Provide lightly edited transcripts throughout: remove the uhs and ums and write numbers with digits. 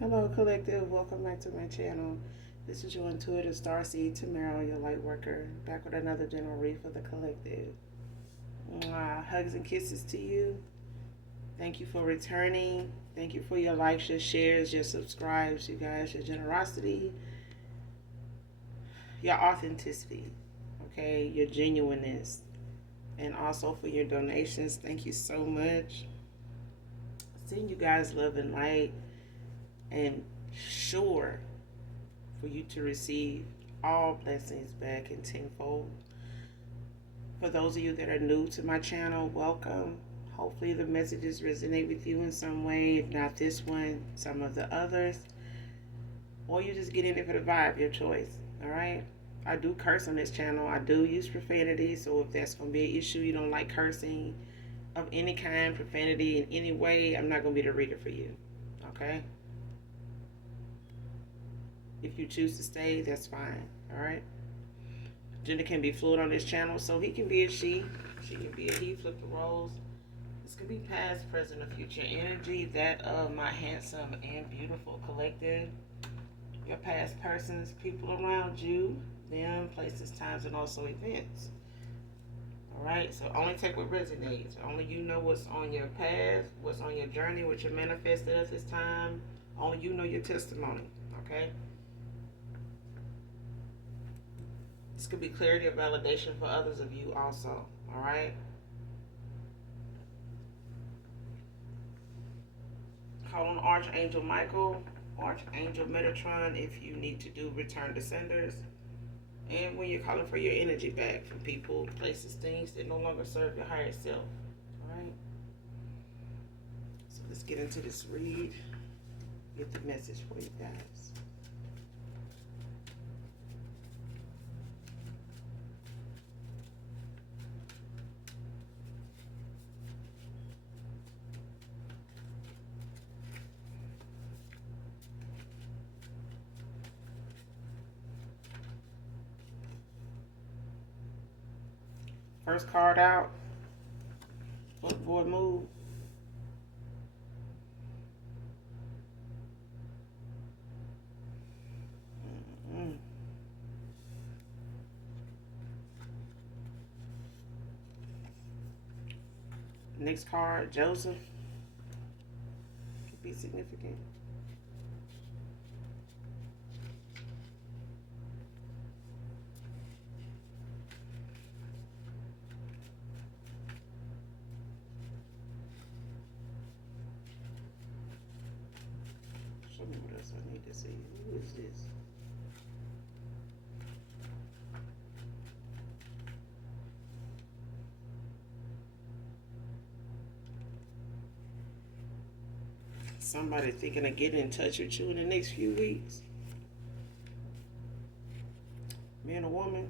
Hello, collective. Welcome back to my channel. This is your intuitive starseed Tamara, your light worker, back with another general read for the collective. Mwah. Hugs and kisses to you. Thank you for returning. Thank you for your likes, your shares, your subscribes, you guys, your generosity, your authenticity, okay, your genuineness, and also for your donations. Thank you so much. Send you guys love and light, and sure for you to receive all blessings back in tenfold. For those of you that are new to my channel, welcome. Hopefully the messages resonate with you in some way. If not this one, some of the others. Or you just get in it for the vibe, your choice. Alright? I do curse on this channel. I do use profanity. So if that's going to be an issue, you don't like cursing of any kind, profanity in any way, I'm not going to be the reader for you. Okay? If you choose to stay, that's fine. Alright? Gender can be fluid on this channel, so he can be a she can be a he, flip the roles. This could be past, present, or future energy, that of my handsome and beautiful collective. Your past persons, people around you, them, places, times, and also events. Alright, so only take what resonates. Only you know what's on your path, what's on your journey, what you're manifesting at this time. Only you know your testimony, okay? This could be clarity or validation for others of you also, all right? Call on Archangel Michael, Archangel Metatron if you need to do return to senders. And when you're calling for your energy back from people, places, things that no longer serve your higher self, all right? So let's get into this read, get the message for you guys. First card out, footboard move. Next card, Joseph. Could be significant. Show me what else I need to see. Who is this? Somebody thinking of getting in touch with you in the next few weeks. Man or woman.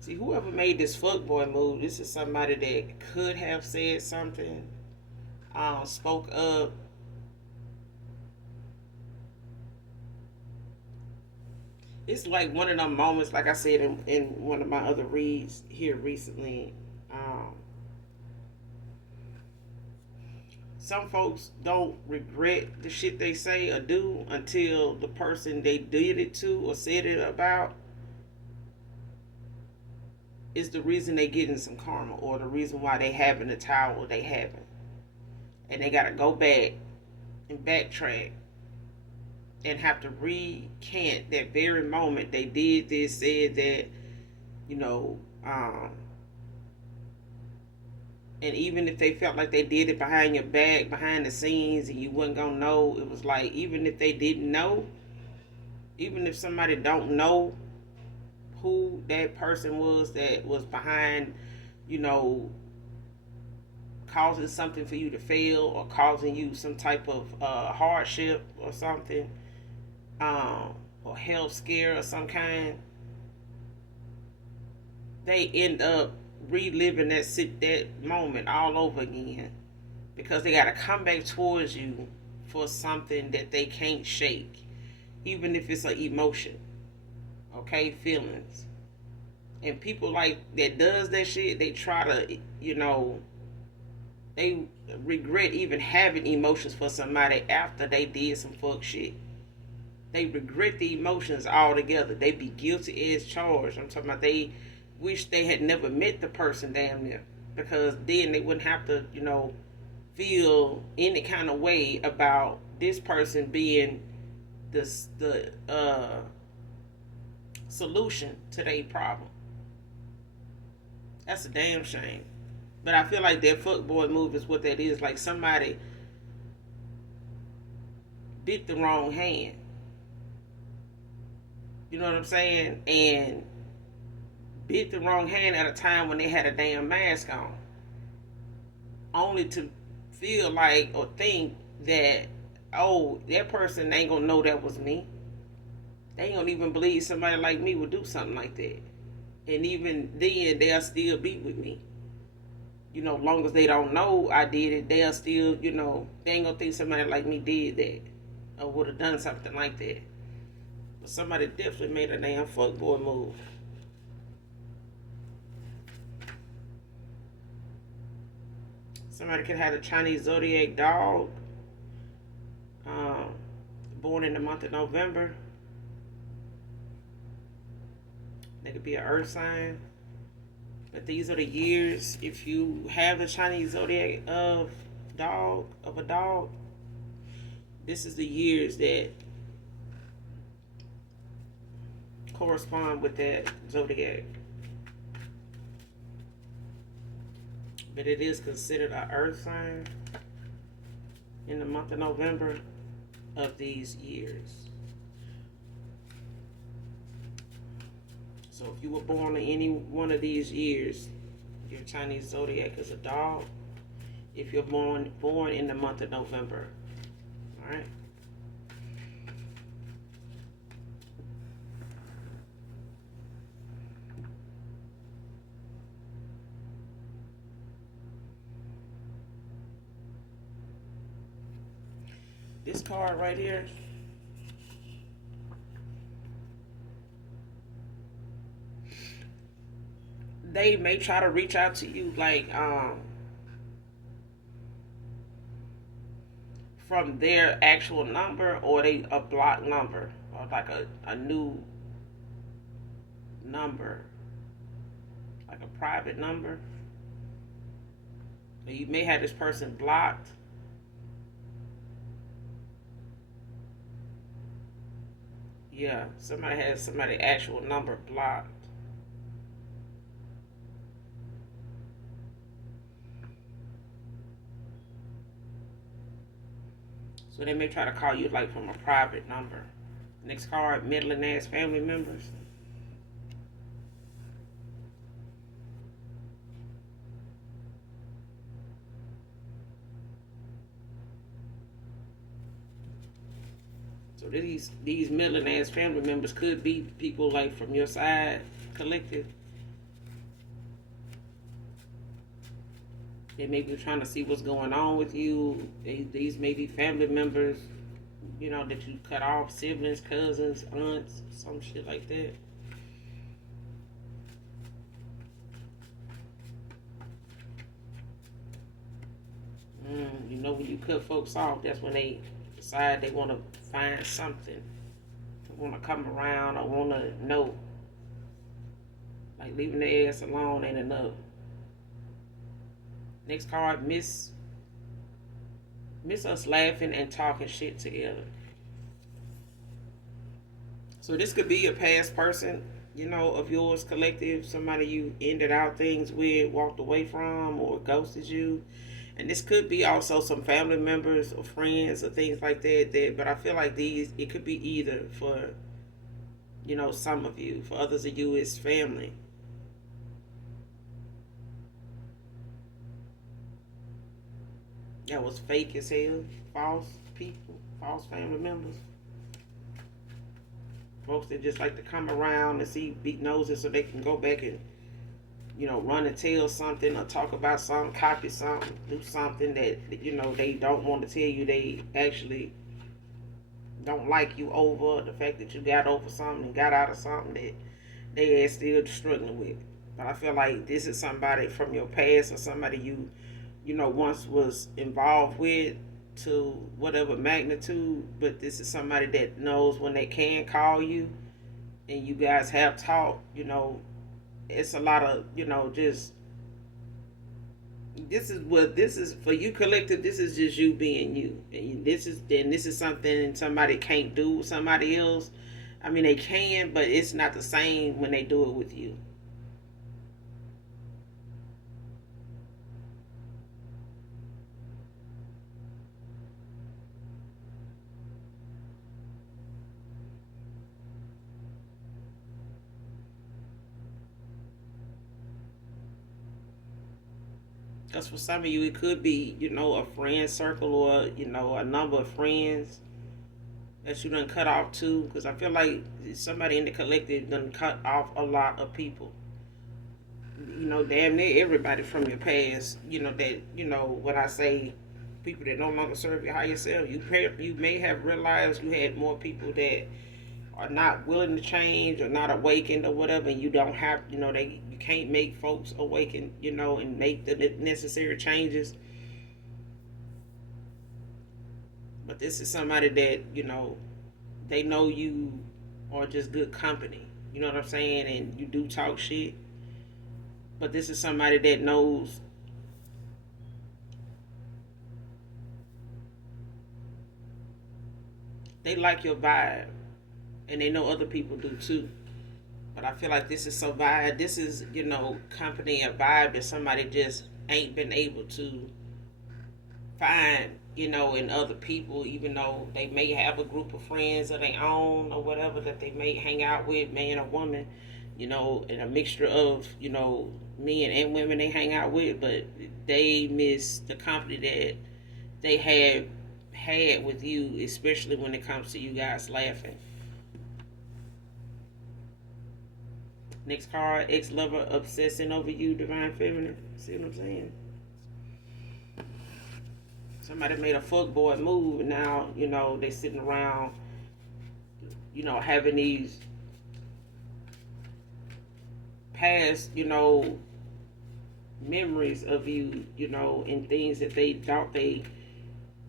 See, whoever made this fuckboy move, this is somebody that could have said something, spoke up. It's like one of them moments, like I said in one of my other reads here recently. Some folks don't regret the shit they say or do until the person they did it to or said it about is the reason they getting some karma, or the reason why they having the towel they having. And they gotta go back and backtrack and have to recant that very moment they did this, said that, you know, and even if they felt like they did it behind your back, behind the scenes, and you wasn't gonna know, it was like, even if they didn't know, even if somebody don't know who that person was that was behind, you know, causing something for you to fail or causing you some type of hardship or something, or health scare or some kind, they end up reliving that moment all over again, because they got to come back towards you for something that they can't shake, even if it's an emotion, okay, feelings. And people like that does that shit, they try to, you know, They regret even having emotions for somebody after they did some fuck shit. They regret the emotions altogether. They be guilty as charged. I'm talking about they wish they had never met the person damn near. Because then they wouldn't have to, feel any kind of way about this person being the solution to their problem. That's a damn shame. But I feel like that fuckboy move is what that is. Like somebody bit the wrong hand. You know what I'm saying? And bit the wrong hand at a time when they had a damn mask on. Only to feel like or think that, oh, that person ain't gonna know that was me. They ain't gonna even believe somebody like me would do something like that. And even then, they'll still be with me. Long as they don't know I did it, they'll still, they ain't gonna think somebody like me did that or would have done something like that. But somebody definitely made a damn fuckboy move. Somebody could have a Chinese zodiac dog, um, born in the month of November. They could be an earth sign. But these are the years, if you have the Chinese zodiac of a dog, this is the years that correspond with that zodiac. But it is considered an earth sign in the month of November of these years. So if you were born in any one of these years, your Chinese zodiac is a dog. If you're born in the month of November, all right. This card right here, they may try to reach out to you like from their actual number, or a block number, or like a new number, like a private number. Or you may have this person blocked. Yeah, somebody has somebody actual number blocked. So they may try to call you like from a private number. Next card, middling ass family members. So these middling ass family members could be people like from your side collective. They may be trying to see what's going on with you. These may be family members, that you cut off, siblings, cousins, aunts, some shit like that. When you cut folks off, that's when they decide they want to find something. They want to come around or want to know. Like leaving their ass alone ain't enough. Next card, miss us laughing and talking shit together. So this could be a past person, of yours collective, somebody you ended out things with, walked away from, or ghosted you. And this could be also some family members or friends or things like that. But I feel like it could be either for, some of you. For others of you, it's family. That was fake as hell. False people, false family members. Folks that just like to come around and see big noses so they can go back and, run and tell something or talk about something, copy something, do something that, they don't want to tell you they actually don't like you over. The fact that you got over something and got out of something that they are still struggling with. But I feel like this is somebody from your past or somebody you once was involved with to whatever magnitude, but this is somebody that knows when they can call you and you guys have talked, it's a lot of, just this is for you collective. This is just you being you, and this is something somebody can't do with somebody else. I mean, they can, but it's not the same when they do it with you. Because for some of you, it could be, a friend circle or, a number of friends that you done cut off too. Because I feel like somebody in the collective done cut off a lot of people. Damn near everybody from your past. That, when I say people that no longer serve your higher self, you may have realized you had more people that are not willing to change or not awakened or whatever, and you don't have, you can't make folks awaken, and make the necessary changes. But this is somebody that, they know you are just good company. You know what I'm saying? And you do talk shit. But this is somebody that knows they like your vibe. And they know other people do too. But I feel like this is so vibe. This is, company and vibe that somebody just ain't been able to find, in other people, even though they may have a group of friends of their own or whatever that they may hang out with, man or woman, and a mixture of, men and women they hang out with, but they miss the company that they have had with you, especially when it comes to you guys laughing. Next card, ex lover obsessing over you, divine feminine. See what I'm saying? Somebody made a fuckboy move, and now, they sitting around, having these past, memories of you, and things that they thought they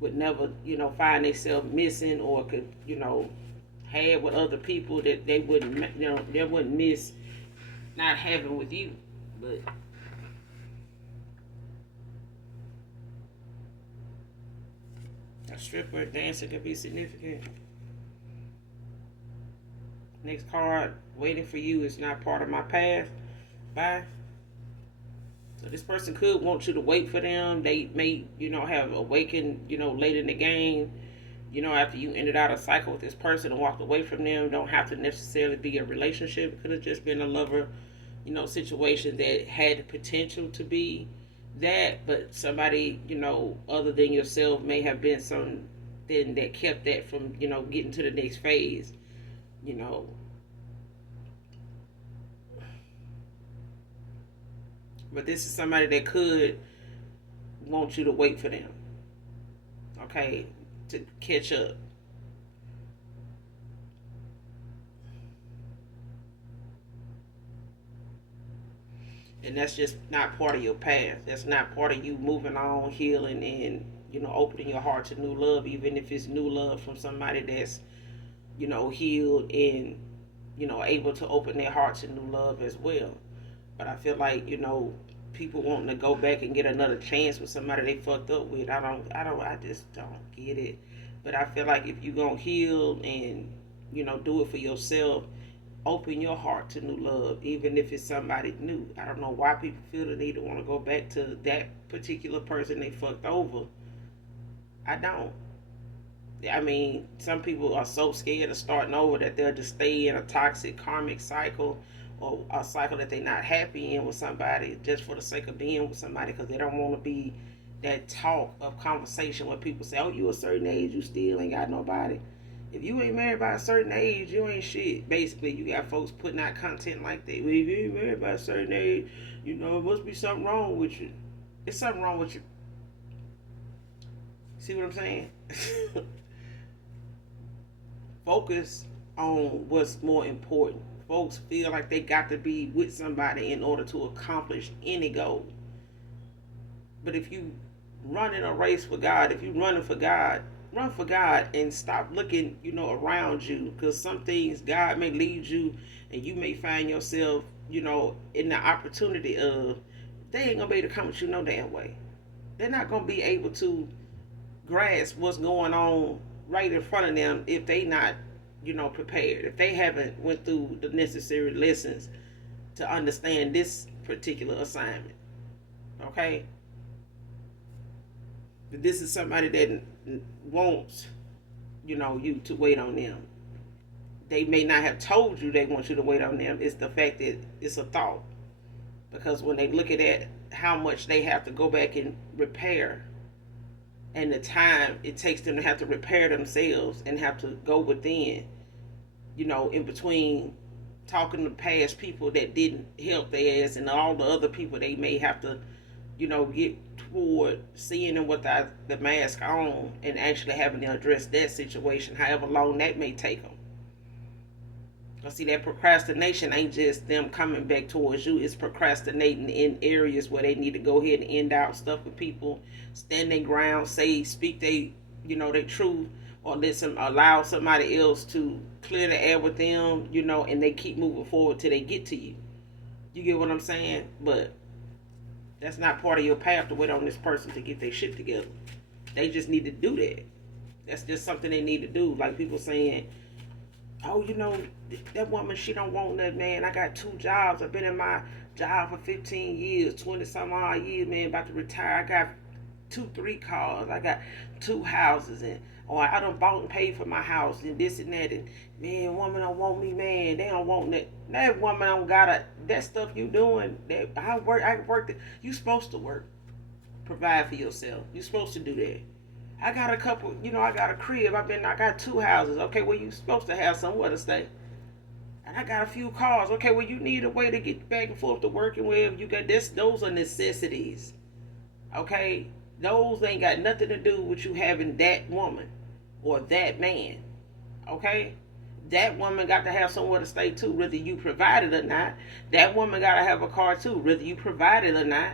would never, find themselves missing or could, have with other people that they wouldn't miss not having with you. But a stripper dancer could be significant. Next card, waiting for you is not part of my path. Bye. So this person could want you to wait for them. They may, have awakened, late in the game. After you ended out a cycle with this person and walked away from them. Don't have to necessarily be a relationship. It could have just been a lover, situation that had the potential to be that, but somebody, other than yourself may have been something that kept that from, getting to the next phase, you know. But this is somebody that could want you to wait for them, okay, to catch up. And that's just not part of your path. That's not part of you moving on, healing, and opening your heart to new love, even if it's new love from somebody that's healed and able to open their heart to new love as well. But I feel like people wanting to go back and get another chance with somebody they fucked up with. I just don't get it. But I feel like if you gonna heal and do it for yourself, open your heart to new love, even if it's somebody new. I don't know why people feel the need to want to go back to that particular person they fucked over. I don't. I mean, some people are so scared of starting over that they'll just stay in a toxic karmic cycle or a cycle that they're not happy in with somebody just for the sake of being with somebody because they don't want to be that talk of conversation where people say, oh, you a certain age, you still ain't got nobody. If you ain't married by a certain age, you ain't shit. Basically, you got folks putting out content like that. Well, if you ain't married by a certain age, it must be something wrong with you. It's something wrong with you. See what I'm saying? Focus on what's more important. Folks feel like they got to be with somebody in order to accomplish any goal. But if you running a race for God, if you're running for God, run for God and stop looking, around you, because some things God may lead you, and you may find yourself, in the opportunity of, they ain't gonna be able to come with you no damn way. They're not gonna be able to grasp what's going on right in front of them if they not, prepared. If they haven't went through the necessary lessons to understand this particular assignment. Okay? This is somebody that wants, you to wait on them. They may not have told you they want you to wait on them. It's the fact that it's a thought. Because when they look at how much they have to go back and repair, and the time it takes them to have to repair themselves and have to go within, in between talking to past people that didn't help their ass, and all the other people they may have to, get toward seeing them with the mask on and actually having to address that situation, however long that may take them. See, that procrastination ain't just them coming back towards you. It's procrastinating in areas where they need to go ahead and end out stuff with people, stand their ground, speak their truth, or allow somebody else to clear the air with them, and they keep moving forward till they get to you. You get what I'm saying? But that's not part of your path to wait on this person to get their shit together. They just need to do that. That's just something they need to do. Like people saying, oh, that woman, she don't want that, man. I got 2 jobs. I've been in my job for 15 years, 20 some odd years, man, about to retire. I got 3 cars. I got 2 houses, and or I done bought and paid for my house and this and that, and man, woman don't want me, man. They don't want that. That woman don't gotta, that stuff you doing, that I work, you supposed to work. Provide for yourself. You supposed to do that. I got a couple, I got a crib. I got 2 houses. Okay, well, you supposed to have somewhere to stay. And I got a few cars. Okay, well, you need a way to get back and forth to work and wherever you got this. Those are necessities. Okay, those ain't got nothing to do with you having that woman or that man. Okay, that woman got to have somewhere to stay too, whether you provide it or not. That woman got to have a car too, whether you provide it or not.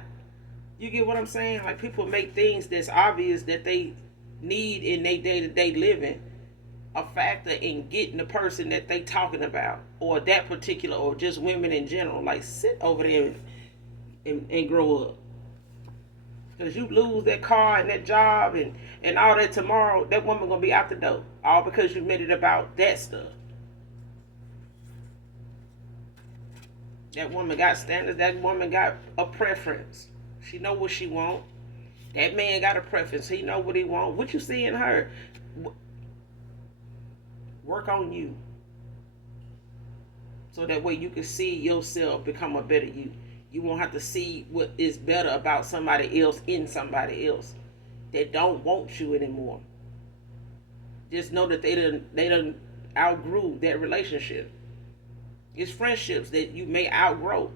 You get what I'm saying? Like, people make things that's obvious that they need in their day-to-day living a factor in getting the person that they talking about, or that particular, or just women in general. Like, sit over there and grow up. Because you lose that car and that job and all that tomorrow, that woman going to be out the door. All because you made it about that stuff. That woman got standards. That woman got a preference. She know what she want. That man got a preference. He know what he want. What you see in her? Work on you. So that way you can see yourself become a better you. You won't have to see what is better about somebody else in somebody else that don't want you anymore. Just know that they done outgrew that relationship. It's friendships that you may outgrow.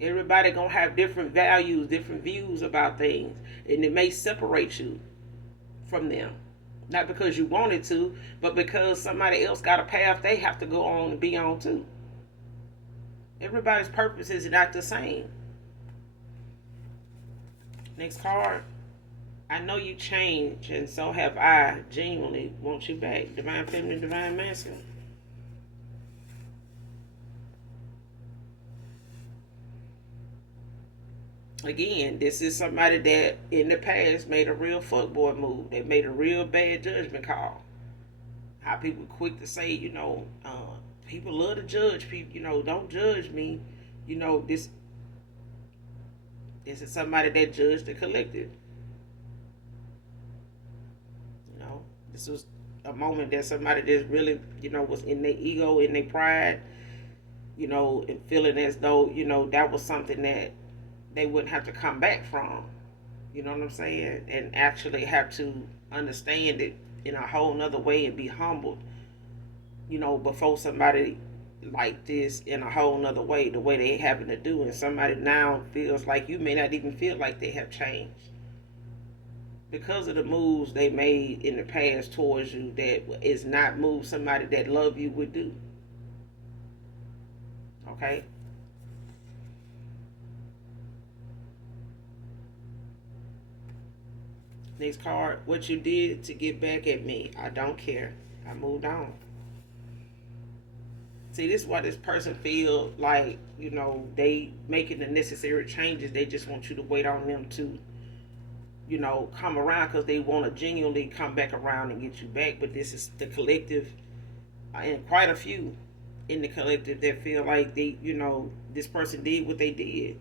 Everybody gonna have different values, different views about things, and it may separate you from them. Not because you wanted to, but because somebody else got a path they have to go on and be on too. Everybody's purpose is not the same. Next card. I know you change, and so have I. Genuinely want you back. Divine feminine, divine masculine. Again, this is somebody that in the past made a real fuckboy move. They made a real bad judgment call. How people quick to say, people love to judge people. Don't judge me. This is somebody that judged the collective. This was a moment that somebody just really, was in their ego, in their pride, and feeling as though, that was something that they wouldn't have to come back from. You know what I'm saying? And actually have to understand it in a whole nother way and be humbled, before somebody like this in a whole nother way, the way they having to do. And somebody now feels like you may not even feel like they have changed. Because of the moves they made in the past towards you, that is not moves somebody that love you would do. Okay? Next card. What you did to get back at me, I don't care. I moved on. See, this is why this person feel like, they making the necessary changes. They just want you to wait on them to, come around, because they want to genuinely come back around and get you back. But this is the collective, and quite a few in the collective that feel like this person did what they did.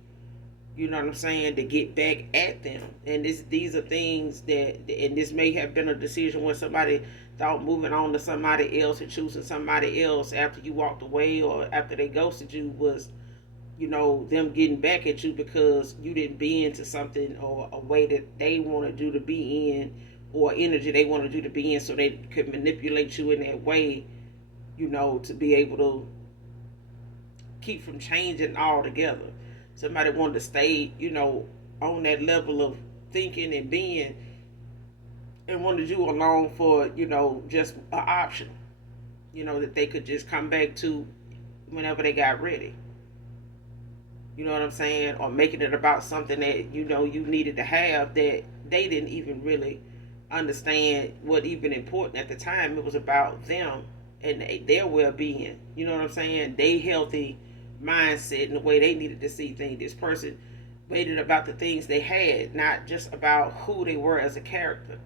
You know what I'm saying? To get back at them. And these are things that, and this may have been a decision where somebody thought moving on to somebody else and choosing somebody else after you walked away or after they ghosted you was, them getting back at you because you didn't be into something or a way that they wanted you to be in, or energy they wanted you to be in, so they could manipulate you in that way, to be able to keep from changing altogether. Somebody wanted to stay, on that level of thinking and being, and wanted you along for, just an option, that they could just come back to whenever they got ready. You know what I'm saying? Or making it about something that, you needed to have that they didn't even really understand what even important at the time. It was about them and their well-being. You know what I'm saying? They healthy mindset and the way they needed to see things. This person waited about the things they had, not just about who they were as a character.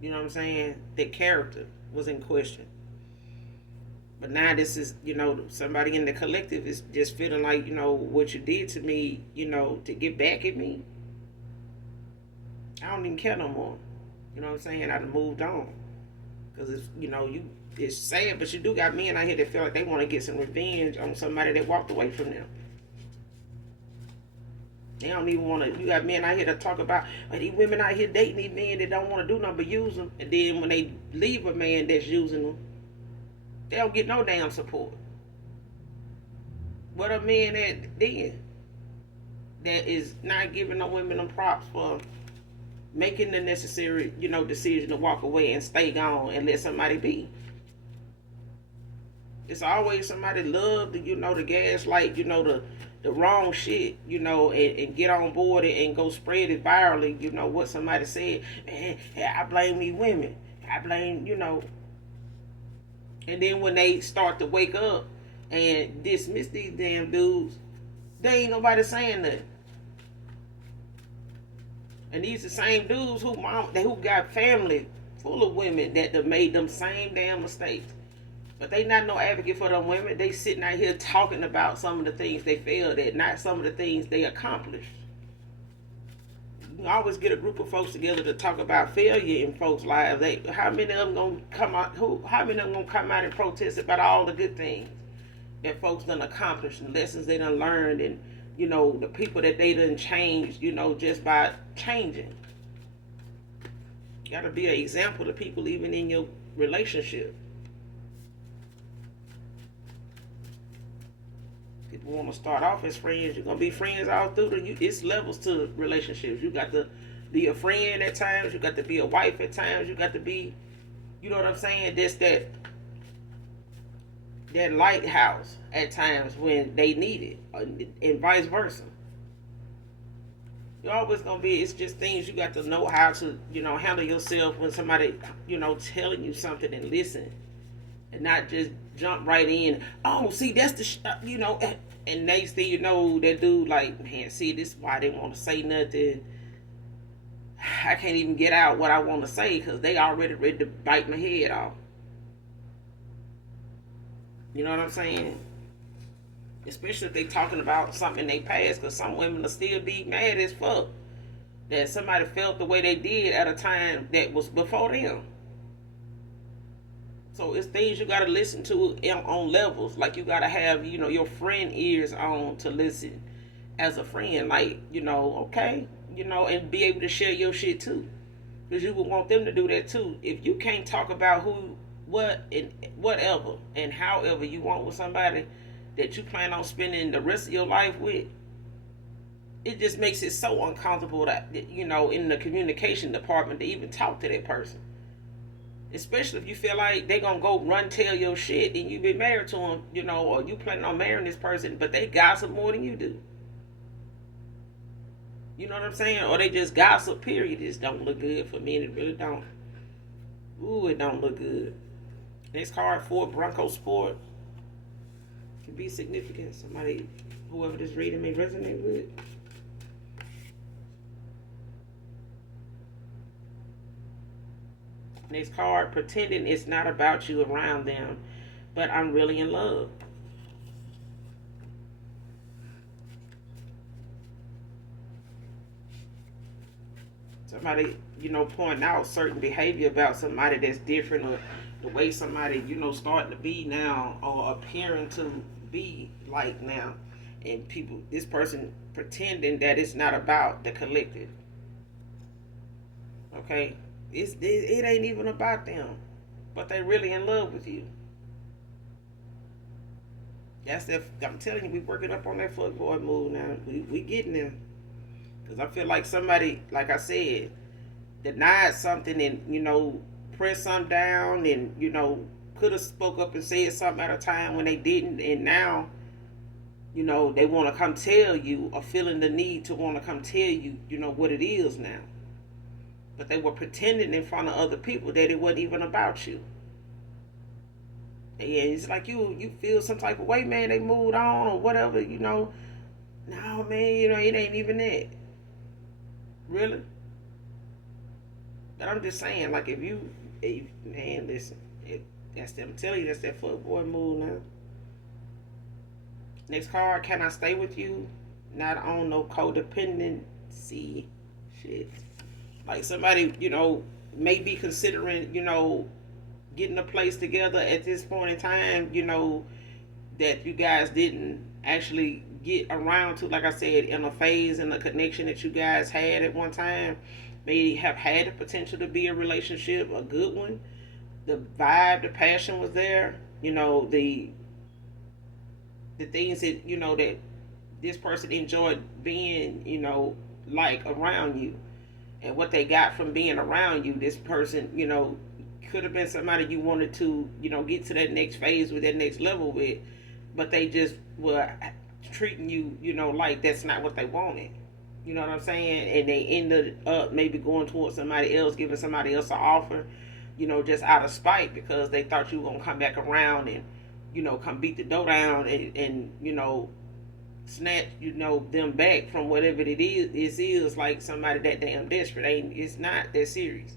You know what I'm saying? Their character was in question. But now this is, somebody in the collective is just feeling like, what you did to me, to get back at me. I don't even care no more. You know what I'm saying? I done moved on. Because it's sad, but you do got men out here that feel like they want to get some revenge on somebody that walked away from them. They don't even want to. You got men out here that talk about, these women out here dating these men that don't want to do nothing but use them. And then when they leave a man that's using them, they don't get no damn support. What a man that is not giving no women them props for making the necessary, decision to walk away and stay gone and let somebody be. It's always somebody love to, the gaslight, the wrong shit, and get on board and go spread it virally, what somebody said. Man, I blame these women. I blame, And then when they start to wake up and dismiss these damn dudes, they ain't nobody saying nothing. And these the same dudes who got family full of women that made them same damn mistakes. But they not no advocate for them women. They sitting out here talking about some of the things they failed at, not some of the things they accomplished. You always get a group of folks together to talk about failure in folks' lives. How many of them gonna come out? How many of them gonna come out and protest about all the good things that folks done accomplished and lessons they done learned, and the people that they done changed, just by changing. You gotta be an example to people even in your relationship. People want to start off as friends. You're gonna be friends all through it's levels to relationships. You got to be a friend at times. You got to be a wife at times. You got to be, you know what I'm saying? That's that lighthouse at times when they need it, and vice versa. You're always gonna be. It's just things you got to know how to, handle yourself when somebody, telling you something, and listen, and not just jump right in. Oh, see, that's the, and next thing you know, that dude like, man, see, this is why they want to say nothing. I can't even get out what I want to say because they already ready to bite my head off. You know what I'm saying? Especially if they talking about something they past, because some women will still be mad as fuck that somebody felt the way they did at a time that was before them. So it's things you gotta listen to on levels. Like you gotta have, your friend ears on to listen as a friend. Like, okay, and be able to share your shit too. Because you would want them to do that too. If you can't talk about who, what, and whatever, and however you want with somebody that you plan on spending the rest of your life with, it just makes it so uncomfortable that, in the communication department to even talk to that person. Especially if you feel like they gonna go run tell your shit and you been married to them, or you planning on marrying this person, but they gossip more than you do. You know what I'm saying? Or they just gossip, period. It just don't look good for me, and it really don't. Ooh, it don't look good. Next card for Bronco Sport can be significant. Somebody, whoever this reading may resonate with. Next card, pretending it's not about you around them, but I'm really in love. Somebody, pointing out certain behavior about somebody that's different, or the way somebody, starting to be now, or appearing to be like now. And people, this person pretending that it's not about the collective. Okay? It ain't even about them, but they really in love with you. That's that. I'm telling you, we working up on that fuckboy move now. We getting there. Because I feel like somebody, like I said, denied something, and pressed something down, and could have spoke up and said something at a time when they didn't, and now they want to come tell you, or feeling the need to want to come tell you what it is now. But they were pretending in front of other people that it wasn't even about you. Yeah, it's like you feel some type of way, man. They moved on or whatever. No, man, it ain't even that. Really. But I'm just saying, like, if man, listen, that's them. I'm telling you, that's that fuckboy move now. Next card, can I stay with you? Not on no codependency shit. Like somebody, may be considering, getting a place together at this point in time, that you guys didn't actually get around to, like I said, in a phase in the connection that you guys had at one time. May have had the potential to be a relationship, a good one. The vibe, the passion was there. The things that that this person enjoyed being, like around you, and what they got from being around you. This person, could have been somebody you wanted to, get to that next phase with, that next level with, but they just were treating you, like that's not what they wanted. You know what I'm saying? And they ended up maybe going towards somebody else, giving somebody else an offer, just out of spite, because they thought you were gonna come back around and, come beat the dough down, and snatch, them back from whatever it is like somebody that damn desperate. It's not that serious.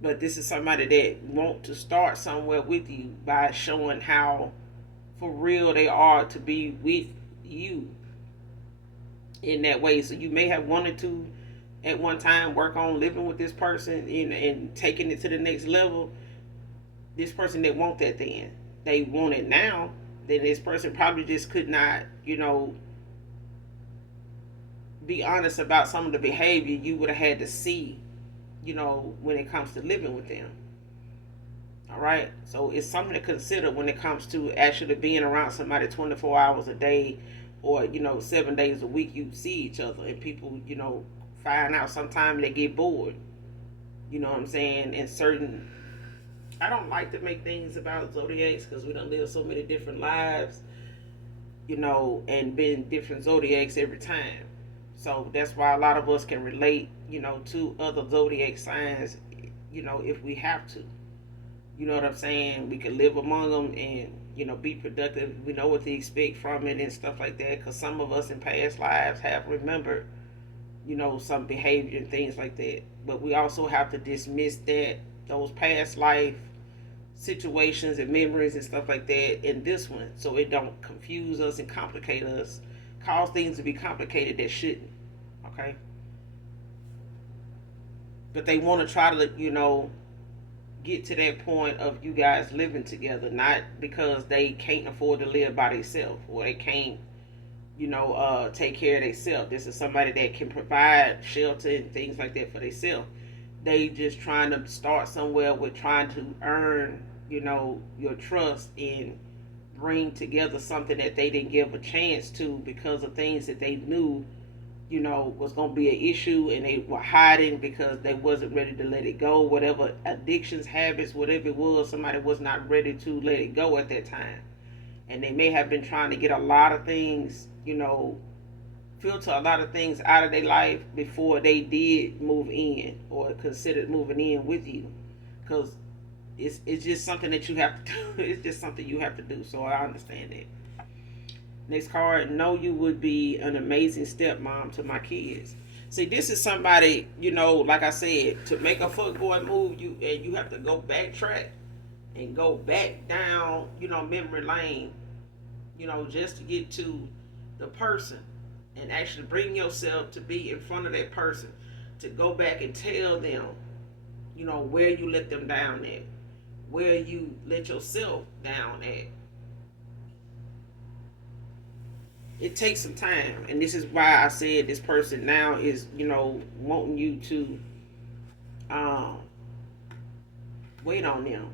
But this is somebody that want to start somewhere with you by showing how for real they are to be with you in that way. So you may have wanted to at one time work on living with this person, and taking it to the next level. This person that want that then, they want it now. Then this person probably just could not, be honest about some of the behavior you would have had to see, when it comes to living with them. All right. So it's something to consider when it comes to actually being around somebody 24 hours a day, or, 7 days a week you see each other, and people, find out sometimes they get bored. You know what I'm saying? And certain, I don't like to make things about zodiacs because we don't live so many different lives, and been different zodiacs every time. So that's why a lot of us can relate, to other zodiac signs, if we have to. You know what I'm saying? We can live among them and, be productive. We know what to expect from it and stuff like that. Because some of us in past lives have remembered, some behavior and things like that. But we also have to dismiss those past life situations and memories and stuff like that in this one, so it don't confuse us and complicate us, cause things to be complicated that shouldn't. Okay. But they want to try to, get to that point of you guys living together, not because they can't afford to live by themselves, or they can't, take care of themselves. This is somebody that can provide shelter and things like that for themselves. They just trying to start somewhere with trying to earn, your trust, and bring together something that they didn't give a chance to because of things that they knew, was going to be an issue, and they were hiding because they wasn't ready to let it go. Whatever addictions, habits, whatever it was, somebody was not ready to let it go at that time. And they may have been trying to get a lot of things, filter a lot of things out of their life before they did move in or considered moving in with you, because it's just something that you have to do. It's just something you have to do. So I understand that. Next card, know you would be an amazing stepmom to my kids. See, this is somebody, like I said, to make a fuckboy move, you have to go backtrack and go back down, memory lane, just to get to the person and actually bring yourself to be in front of that person, to go back and tell them, where you let them down at, where you let yourself down at. It takes some time, and this is why I said this person now is, wanting you to um, wait on them.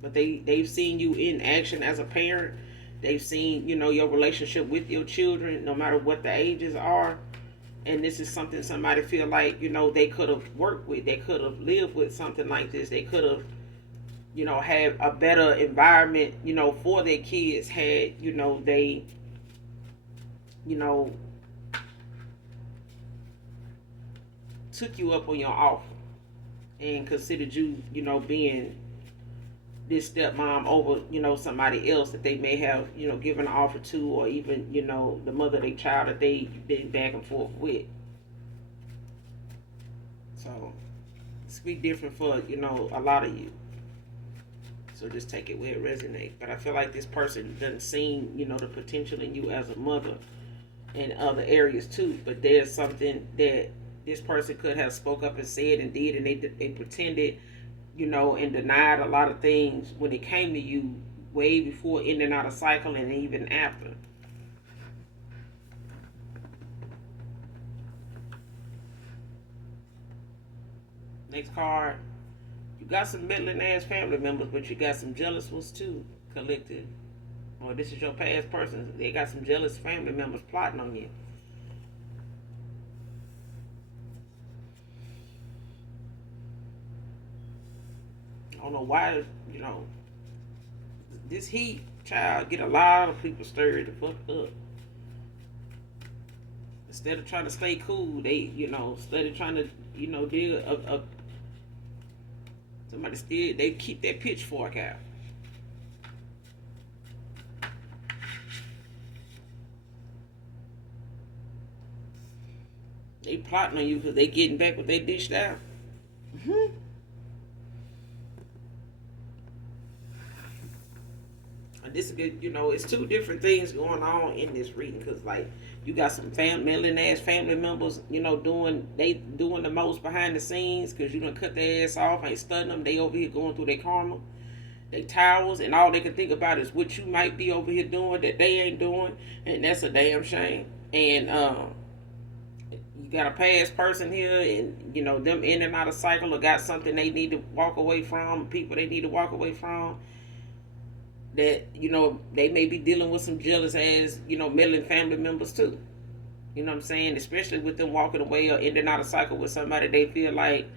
But they've seen you in action as a parent. They've seen, your relationship with your children, no matter what the ages are. And this is something somebody feel like, they could have worked with. They could have lived with something like this. They could have, have a better environment, for their kids had, they, took you up on your offer and considered you, being this stepmom over, somebody else that they may have, given an offer to, or even, the mother of their child that they've been back and forth with. So it's be different for, a lot of you. So just take it where it resonates. But I feel like this person doesn't see, the potential in you as a mother in other areas too. But there's something that this person could have spoke up and said and did, and they pretended, and denied a lot of things when it came to you way before, in and out of cycle, and even after. Next card. You got some meddling ass family members, but you got some jealous ones too, collective. Or this is your past person. They got some jealous family members plotting on you. I don't know why, this heat, child, get a lot of people stirred the fuck up. Instead of trying to stay cool, they, instead of trying to, deal somebody still, they keep that pitchfork out. They plotting on you because they getting back what they dished out. Mm-hmm. And this is good, it's two different things going on in this reading, because like you got some meddling ass family members, doing the most behind the scenes, because you done cut their ass off, ain't studying them. They over here going through their karma, they towers, and all they can think about is what you might be over here doing that they ain't doing, and that's a damn shame. And you got a past person here, and them in and out of cycle, or got something they need to walk away from, people they need to walk away from, that they may be dealing with some jealous ass meddling family members too. You know what I'm saying? Especially with them walking away or ending out a cycle with somebody they feel like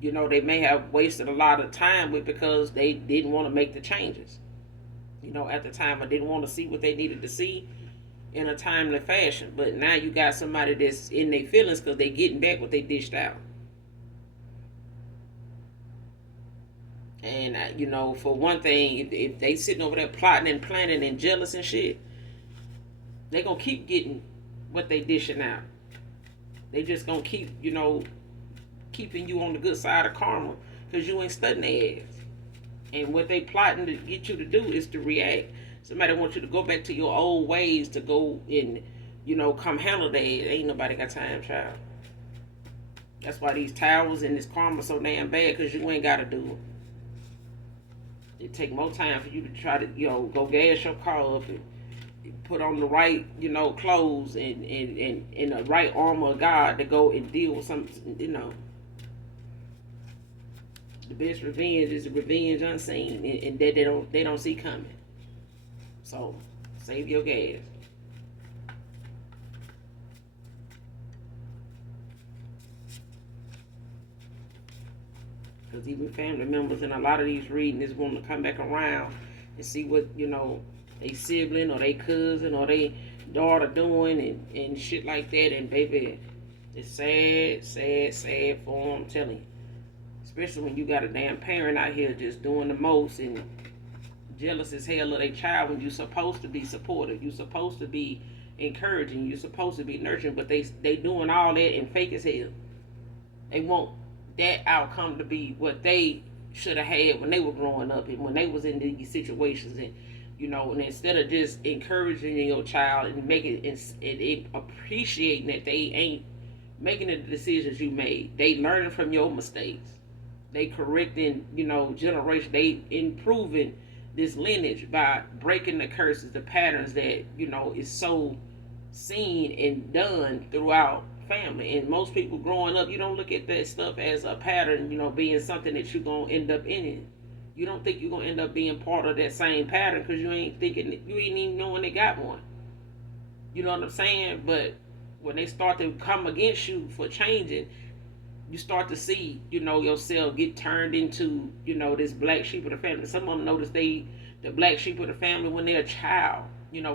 they may have wasted a lot of time with, because they didn't want to make the changes at the time, or didn't want to see what they needed to see in a timely fashion. But now you got somebody that's in their feelings because they getting back what they dished out. And for one thing, if they sitting over there plotting and planning and jealous and shit, they gonna keep getting what they dishing out. They just gonna keep keeping you on the good side of karma, because you ain't studying their ass. And what they plotting to get you to do is to react. Somebody wants you to go back to your old ways, to go and come handle that. Ain't nobody got time, child. That's why these towers and this karma so damn bad, because you ain't gotta do it. It take more time for you to try to go gas your car up and put on the right clothes and the right armor of God to go and deal with some. The best revenge is the revenge unseen, and that they don't see coming. So save your gas. Because even family members in a lot of these readings is going to come back around and see what, they sibling or they cousin or they daughter doing and shit like that. And baby, it's sad, sad, sad for them, I'm telling you. Especially when you got a damn parent out here just doing the most and jealous as hell of their child when you're supposed to be supportive. You're supposed to be encouraging. You're supposed to be nurturing. But they doing all that and fake as hell. They want that outcome to be what they should have had when they were growing up and when they was in these situations. And and instead of just encouraging your child and making it appreciating that they ain't making the decisions you made, they learning from your mistakes, they correcting generation, they improving this lineage by breaking the curses, the patterns that is so seen and done throughout family. And most people growing up, you don't look at that stuff as a pattern, being something that you're gonna end up in it. You don't think you're gonna end up being part of that same pattern because you ain't even knowing they got one. You know what I'm saying? But when they start to come against you for changing, you start to see, yourself get turned into, this black sheep of the family. Some of them notice the black sheep of the family when they're a child,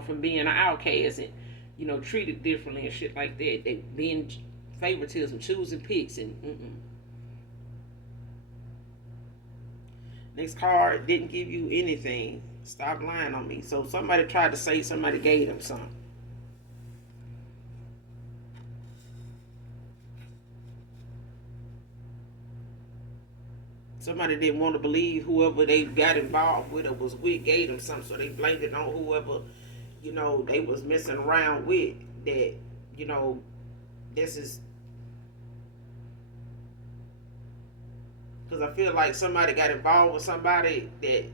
from being an outcast and, treated differently and shit like that. They being favoritism, choosing picks and Next card didn't give you anything. Stop lying on me. So somebody tried to say somebody gave them something. Somebody didn't want to believe whoever they got involved with or was with gave them something, so they blamed it on whoever, they was messing around with. That, this is because I feel like somebody got involved with somebody that,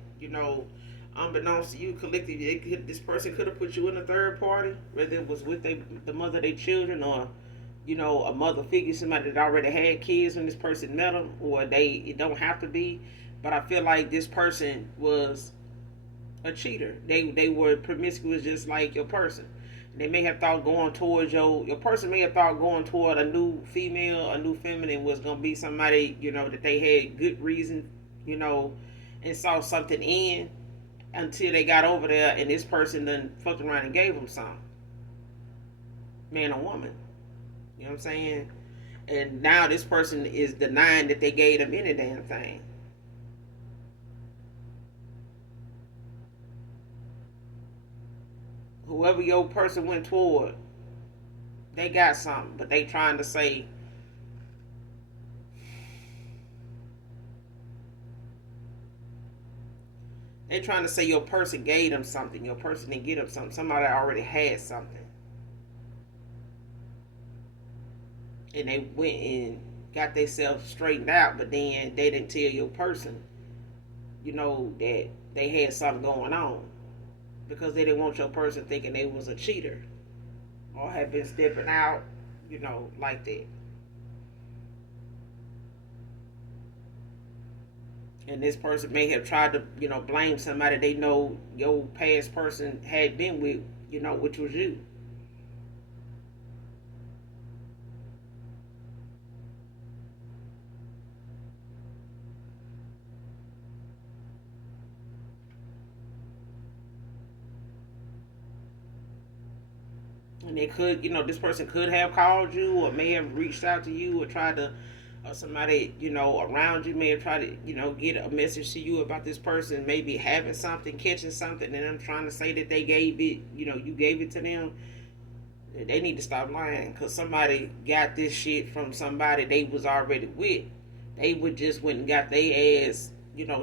unbeknownst to you, collectively, this person could have put you in a third party, whether it was with the mother of their children or a mother figure, somebody that already had kids when this person met them, or it don't have to be. But I feel like this person was a cheater. They were promiscuous just like your person. They may have thought going towards your person may have thought going toward a new female, a new feminine was gonna be somebody, that they had good reason, and saw something in until they got over there and this person then fucked around and gave them some. Man or woman. You know what I'm saying? And now this person is denying that they gave them any damn thing. Whoever your person went toward, they got something, but they trying to say your person gave them something. Your person didn't get them something. Somebody already had something. And they went and got themselves straightened out, but then they didn't tell your person, that they had something going on, because they didn't want your person thinking they was a cheater or had been stepping out, like that. And this person may have tried to, blame somebody they know your past person had been with, which was you. And they could, this person could have called you or may have reached out to you or tried to, or somebody, around you may have tried to, get a message to you about this person, maybe having something, catching something, and I'm trying to say that they gave it, you gave it to them. They need to stop lying, because somebody got this shit from somebody they was already with. They would just went and got their ass,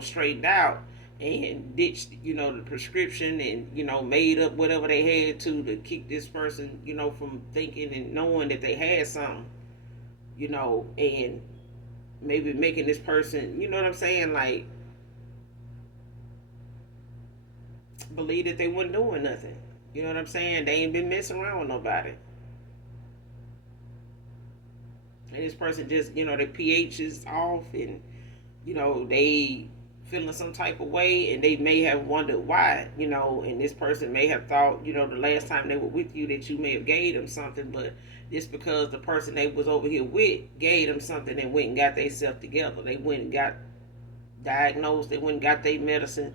straightened out and ditched, the prescription and, made up whatever they had to keep this person, from thinking and knowing that they had something, and maybe making this person, you know what I'm saying, like, believe that they wasn't doing nothing. You know what I'm saying? They ain't been messing around with nobody. And this person just, their pH is off and, they feeling some type of way, and they may have wondered why, and this person may have thought, the last time they were with you that you may have gave them something, but just because the person they was over here with gave them something and went and got themselves together. They went and got diagnosed, they went and got their medicine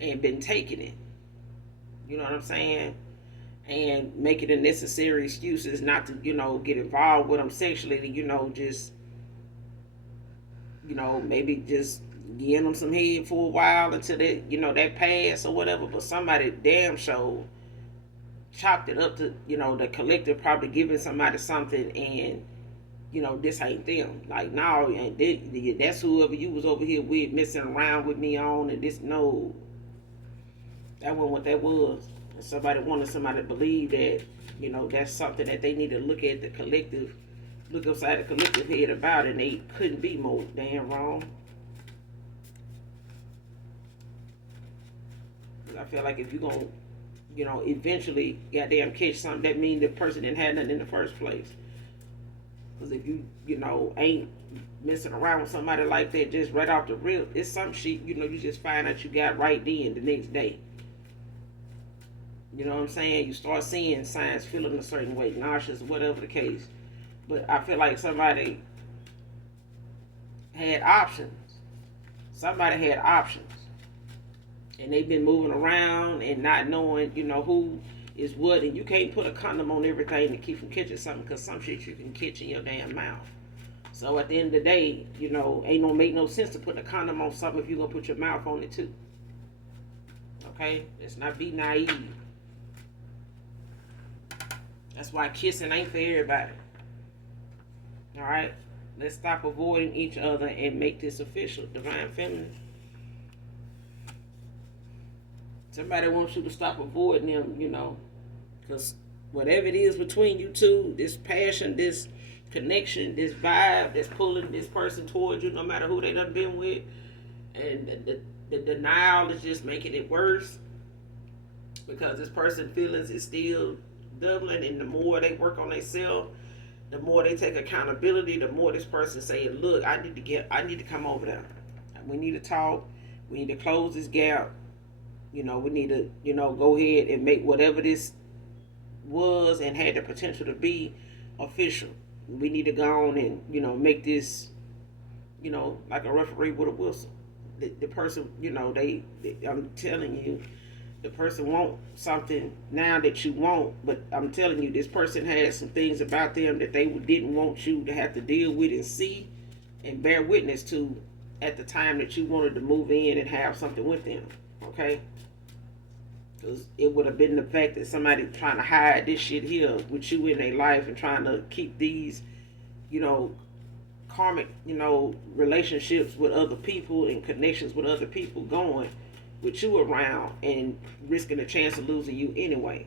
and been taking it. You know what I'm saying? And making the necessary excuses not to, get involved with them sexually, to, just, maybe just giving them some head for a while until that, that pass or whatever. But somebody damn sure chopped it up to, the collective probably giving somebody something, and this ain't them. Like, no, and that's whoever you was over here with, messing around with me on, and this, no, that wasn't what that was. And somebody wanted somebody to believe that, that's something that they need to look at the collective, look upside the collective head about, and they couldn't be more damn wrong. I feel like if you're going to, eventually goddamn catch something, that means the person didn't have nothing in the first place. Because if you, ain't messing around with somebody like that just right off the rip, it's some shit, you just find out you got right then the next day. You know what I'm saying? You start seeing signs, feeling a certain way, nauseous, whatever the case. But I feel like somebody had options. Somebody had options. And they've been moving around and not knowing, who is what. And you can't put a condom on everything to keep from catching something, because some shit you can catch in your damn mouth. So at the end of the day, ain't gonna make no sense to put a condom on something if you're gonna put your mouth on it too. Okay? Let's not be naive. That's why kissing ain't for everybody. Alright? Let's stop avoiding each other and make this official. Divine Feminine. Somebody wants you to stop avoiding them, because whatever it is between you two, this passion, this connection, this vibe that's pulling this person towards you, no matter who they done been with, and the denial is just making it worse, because this person's feelings is still doubling, and the more they work on themselves, the more they take accountability, the more this person saying, look, I need to come over there. We need to talk. We need to close this gap. We need to, go ahead and make whatever this was and had the potential to be official. We need to go on and, make this, like a referee with a whistle. The person, I'm telling you, the person wants something now that you want, but I'm telling you, this person has some things about them that they didn't want you to have to deal with and see and bear witness to at the time that you wanted to move in and have something with them. Okay? Because it would have been the fact that somebody trying to hide this shit here with you in their life and trying to keep these, karmic, relationships with other people and connections with other people going with you around, and risking the chance of losing you anyway.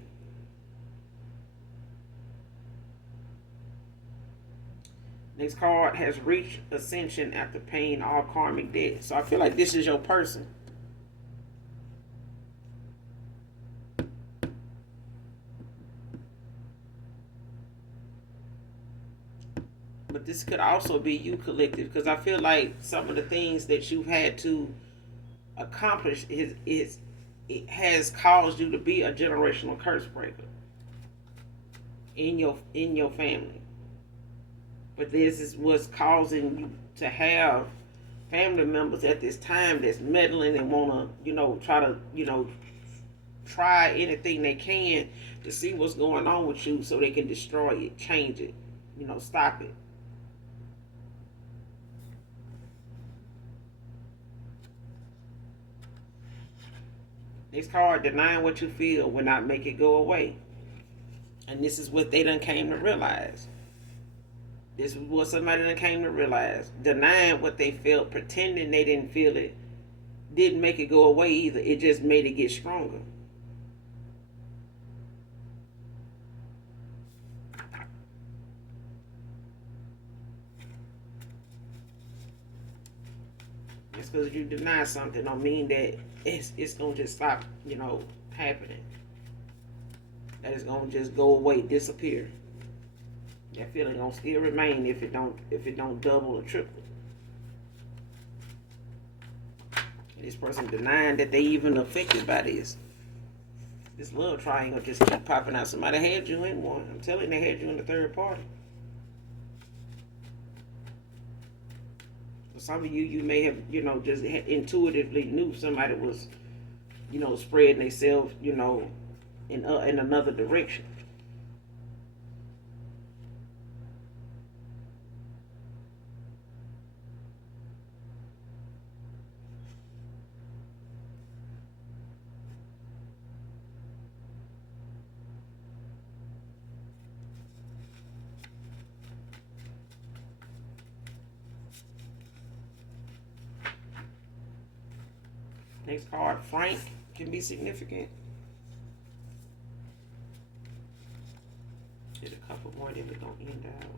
Next card has reached ascension after paying all karmic debt. So I feel like this is your person. But this could also be you, collective, because I feel like some of the things that you've had to accomplish it has caused you to be a generational curse breaker in your family. But this is what's causing you to have family members at this time that's meddling and wanna, try to, try anything they can to see what's going on with you so they can destroy it, change it, stop it. This card, denying what you feel will not make it go away. And this is what they done came to realize. This is what somebody done came to realize. Denying what they felt, pretending they didn't feel it, didn't make it go away either. It just made it get stronger. Just because you deny something don't mean that it's gonna just stop, happening. That it's gonna just go away, disappear. That feeling gonna still remain if it don't double or triple. This person denying that they even affected by this. This love triangle just keep popping out. Somebody had you in one. I'm telling you, they had you in the third party. For some of you may have, just intuitively knew somebody was, spreading themselves, in another direction. Next card, Frank, can be significant. Did a couple more, then we're gonna end out.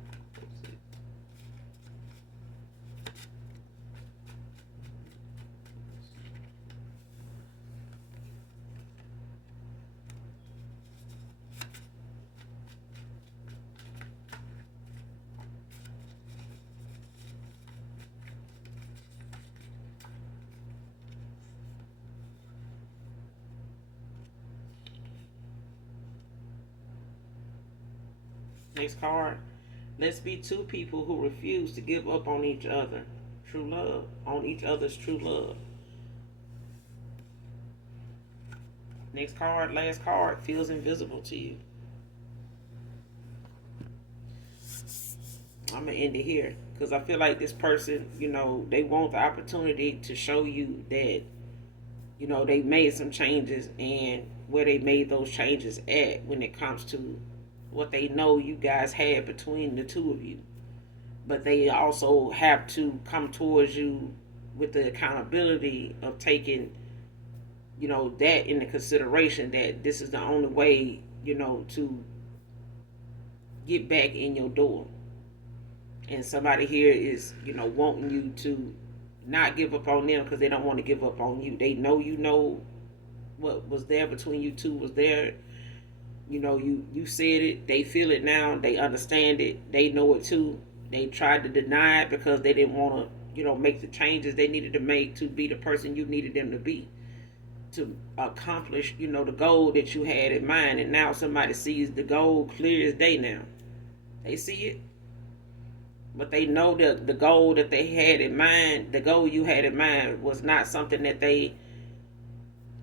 Next card. Let's be two people who refuse to give up on each other. True love. On each other's true love. Next card, last card, feels invisible to you. I'm going to end it here because I feel like this person, they want the opportunity to show you that, they made some changes and where they made those changes at when it comes to what they know you guys had between the two of you. But they also have to come towards you with the accountability of taking, that into consideration, that this is the only way, to get back in your door. And somebody here is, wanting you to not give up on them because they don't want to give up on you. They know what was there between you two was there. You said it. They feel it now. They understand it. They know it too. They tried to deny it because they didn't want to, make the changes they needed to make to be the person you needed them to be, to accomplish, the goal that you had in mind. And now somebody sees the goal clear as day now. They see it. But they know that the goal that they had in mind, the goal you had in mind, was not something that they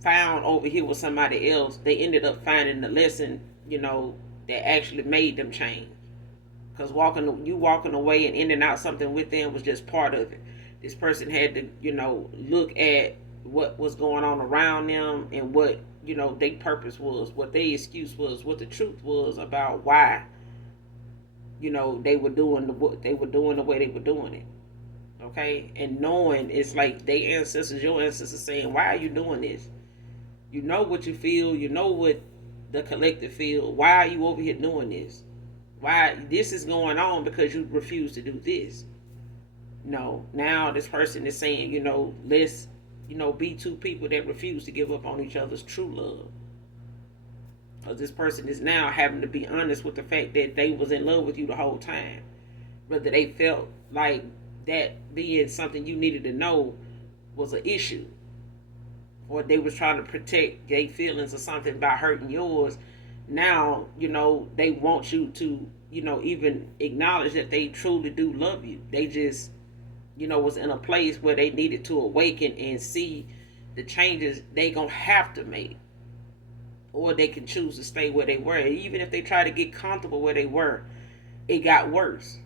found over here with somebody else. They ended up finding the lesson, that actually made them change. Because walking away and ending out something with them was just part of it. This person had to, look at what was going on around them and what, their purpose was, what their excuse was, what the truth was about why, they were doing what they were doing the way they were doing it. Okay? And knowing it's like their ancestors, your ancestors saying, why are you doing this? You know what you feel, you know what the collective feel. Why are you over here doing this? Why this is going on because you refuse to do this. No, now this person is saying, let's, be two people that refuse to give up on each other's true love. Because this person is now having to be honest with the fact that they was in love with you the whole time. Whether they felt like that being something you needed to know was an issue, or they was trying to protect their feelings or something by hurting yours. Now, they want you to, even acknowledge that they truly do love you. They just, was in a place where they needed to awaken and see the changes they gonna have to make. Or they can choose to stay where they were. Even if they try to get comfortable where they were, it got worse.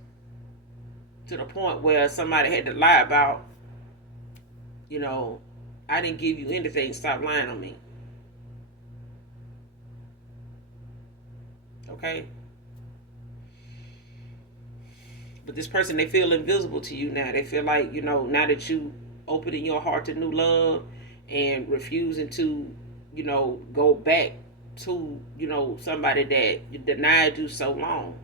To the point where somebody had to lie about, I didn't give you anything, stop lying on me. Okay? But this person, they feel invisible to you now. They feel like, now that you opening your heart to new love and refusing to, go back to, somebody that denied you so long.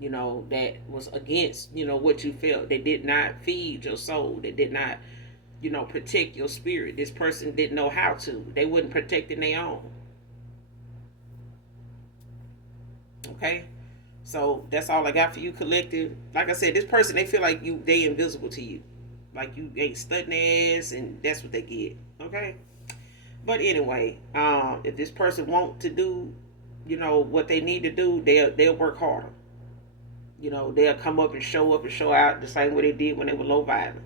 That was against, what you felt. They did not feed your soul. They did not, protect your spirit. This person didn't know how to. They wasn't protecting their own. Okay? So that's all I got for you, collective. Like I said, this person, they feel like they invisible to you. Like you ain't studying their ass, and that's what they get. Okay? But anyway, if this person want to do, what they need to do, they'll work harder. They'll come up and show out the same way they did when they were low violent.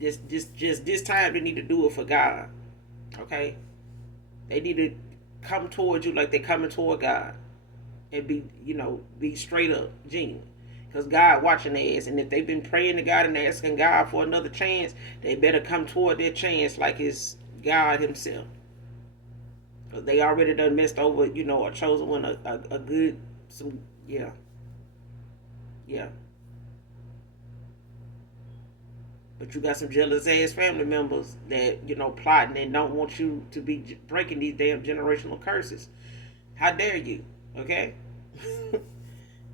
Just this time they need to do it for God. Okay? They need to come towards you like they're coming toward God, and be straight up genuine. Because God watching their ass, and if they've been praying to God and asking God for another chance, they better come toward their chance like it's God Himself. Because they already done messed over, a chosen one, a good, yeah, yeah. But you got some jealous ass family members that, plotting and don't want you to be breaking these damn generational curses. How dare you? Okay?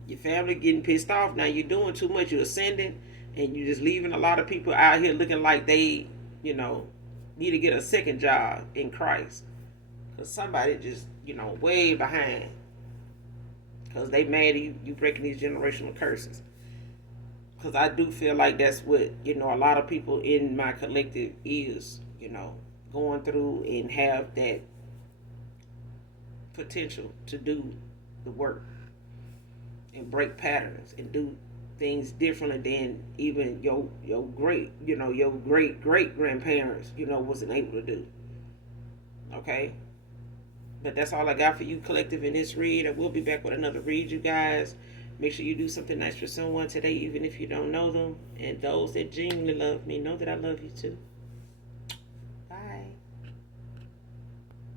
Your family getting pissed off. Now you're doing too much. You're ascending, and you're just leaving a lot of people out here looking like they, you know, need to get a second job in Christ. Because somebody just, way behind. Because they mad at you breaking these generational curses. Because I do feel like that's what, a lot of people in my collective is, going through and have that potential to do the work and break patterns and do things differently than even your great great grandparents wasn't able to do. Okay, but that's all I got for you, collective, in this read. I will be back with another read, you guys. Make sure you do something nice for someone today, even if you don't know them. And those that genuinely love me, know that I love you too.